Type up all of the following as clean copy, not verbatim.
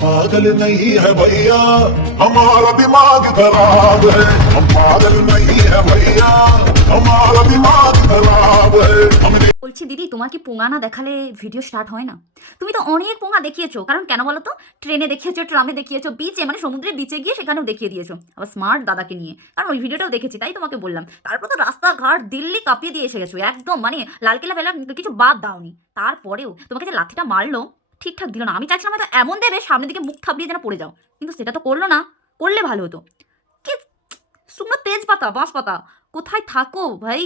पागल नहीं है भैया, हमारा दिमाग खराब है। हम पागल नहीं है भैया, हमारा दिमाग खराब है। हमने বলছি দিদি, তোমার কি পোঙা না দেখালে ভিডিও স্টার্ট হয় না? তুমি তো অনেক পোঙা দেখিয়েছো, কারণ কেন বলো তো? ট্রেনে দেখিয়েছো, ট্রামে দেখিয়েছো, বিচে মানে সমুদ্রের বিচে গিয়ে সেখানেও দেখিয়ে দিয়েছো, আবার স্মার্ট দাদাকে নিয়ে, কারণ ওই ভিডিওটাও দেখেছি, তাই তোমাকে বললাম। তারপর তো রাস্তাঘাট দিল্লি কাঁপিয়ে দিয়ে এসে গেছো একদম, মানে লালকেল্লা ফেলা কিছু বাদ দাওনি। তারপরেও তোমাকে যে লাথিটা মারলো ঠিকঠাক দিল না। আমি চাইছিলাম হয়তো এমন দেবে সামনের দিকে মুখ থাবড়িয়ে যেন পড়ে যাও, কিন্তু সেটা তো করলো না। করলে ভালো হতো। কি শুকনো তেজপাতা বাঁশপাতা, কোথায় থাকো ভাই?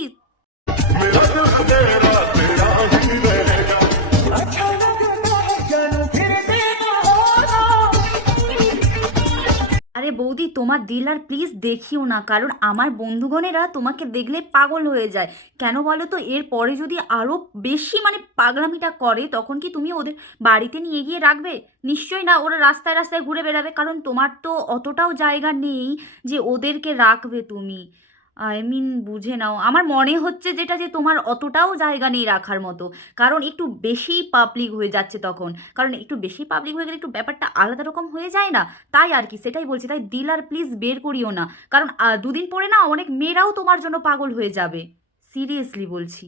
আরে বৌদি, তোমার ডিলার প্লিজ দেখিও না, কারণ আমার বন্ধুগণেরা তোমাকে দেখলে পাগল হয়ে যায়। কেন বলো তো? এরপরে যদি আরও বেশি মানে পাগলামিটা করে, তখন কি তুমি ওদের বাড়িতে নিয়ে গিয়ে রাখবে? নিশ্চয়ই না, ওরা রাস্তায় রাস্তায় ঘুরে বেড়াবে, কারণ তোমার তো অতটাও জায়গা নেই যে ওদেরকে রাখবে তুমি। বুঝে নাও, আমার মনে হচ্ছে যেটা, যে তোমার অতটাও জায়গা নেই রাখার মতো, কারণ একটু বেশি পাবলিক হয়ে যাচ্ছে তখন। কারণ একটু বেশি পাবলিক হয়ে গেলে একটু ব্যাপারটা আলাদা রকম হয়ে যায় না? তাই আর কি, সেটাই বলছি। তাই ডিলার প্লিজ বের করিও না, কারণ দুদিন পরে না অনেক মেয়েরাও তোমার জন্য পাগল হয়ে যাবে। সিরিয়াসলি বলছি।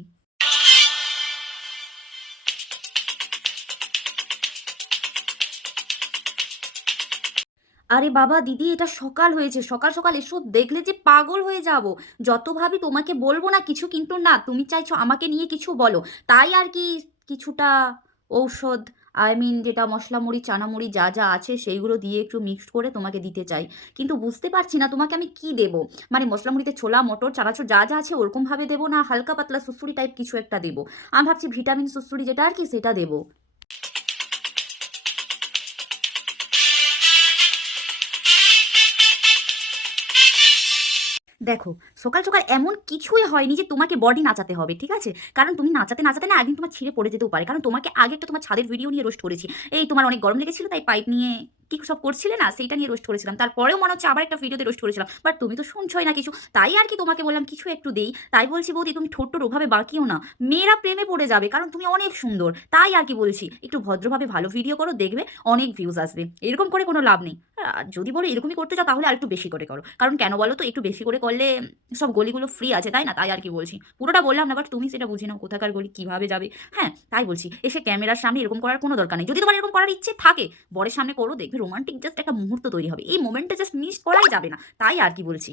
আরে বাবা দিদি, এটা সকাল হয়েছে, সকাল সকাল এসব দেখলে যে পাগল হয়ে যাব। যত ভাবি তোমাকে বলবো না কিছু, কিন্তু না, তুমি চাইছো আমাকে নিয়ে কিছু বলো, তাই আর কি। কিছুটা ঔষধ, যেটা মশলা মুড়ি চানা মুড়ি যা যা আছে সেইগুলো দিয়ে একটু মিক্সড করে তোমাকে দিতে চাই, কিন্তু বুঝতে পারছি না তোমাকে আমি কি দেবো। মানে মশলা মুড়িতে ছোলা মটর চানাচুর যা যা আছে ওরকমভাবে দেবো, না হালকা পাতলা সুসুড়ি টাইপ কিছু একটা দেবো? আমি ভাবছি ভিটামিন সুসুড়ি যেটা আর কি, সেটা দেবো। দেখো, সকাল সকাল এমন কিছুই হয়নি যে তোমাকে বডি নাচাতে হবে, ঠিক আছে? কারণ তুমি নাচাতে নাচাতে না একদিন তোমার ছিঁড়ে পড়ে যেতেও পারে, কারণ তোমাকে আগে একটা তোমার ছাদের ভিডিও নিয়ে রোস্ট করেছি। এই তোমার অনেক গরম লেগেছিল তাই পাইপ নিয়ে কি সব করছিলে না, সেইটা নিয়ে রোস্ট করেছিলাম। তারপরেও মনে হচ্ছে আবার একটা ভিডিওতে রোস্ট করেছিলাম, বাট তুমি তো শুনছোই না কিছু। তাই আর কি তোমাকে বললাম কিছু একটু দেই। তাই বলছি বৌদি, তুমি ঠোঁটটোর ওভাবে বাঁকিও না, মেয়েরা প্রেমে পড়ে যাবে, কারণ তুমি অনেক সুন্দর। তাই আর কি বলছি, একটু ভদ্রভাবে ভালো ভিডিও করো, দেখবে অনেক ভিউজ আসবে। এরকম করে কোনো লাভ নেই। আর যদি বলো এরকমই করতে চাও, তাহলে আর একটু বেশি করে করো, কারণ কেন বলো তো? একটু বেশি করে করলে সব গলিগুলো ফ্রি আছে, তাই না? তাই আর কি বলছি। পুরোটা বললাম না, বাট তুমি সেটা বুঝে নাও কোথাকার গলি কিভাবে যাবে। হ্যাঁ, তাই বলছি, এসে ক্যামেরার সামনে এরকম করার কোনো দরকার নেই। যদি তোমার এরকম করার ইচ্ছে থাকে, বরের সামনে করো, দেখবে রোমান্টিক জাস্ট একটা মুহূর্ত তৈরি হবে। এই মোমেন্টটা জাস্ট মিস করাই যাবে না, তাই আর কি বলছি।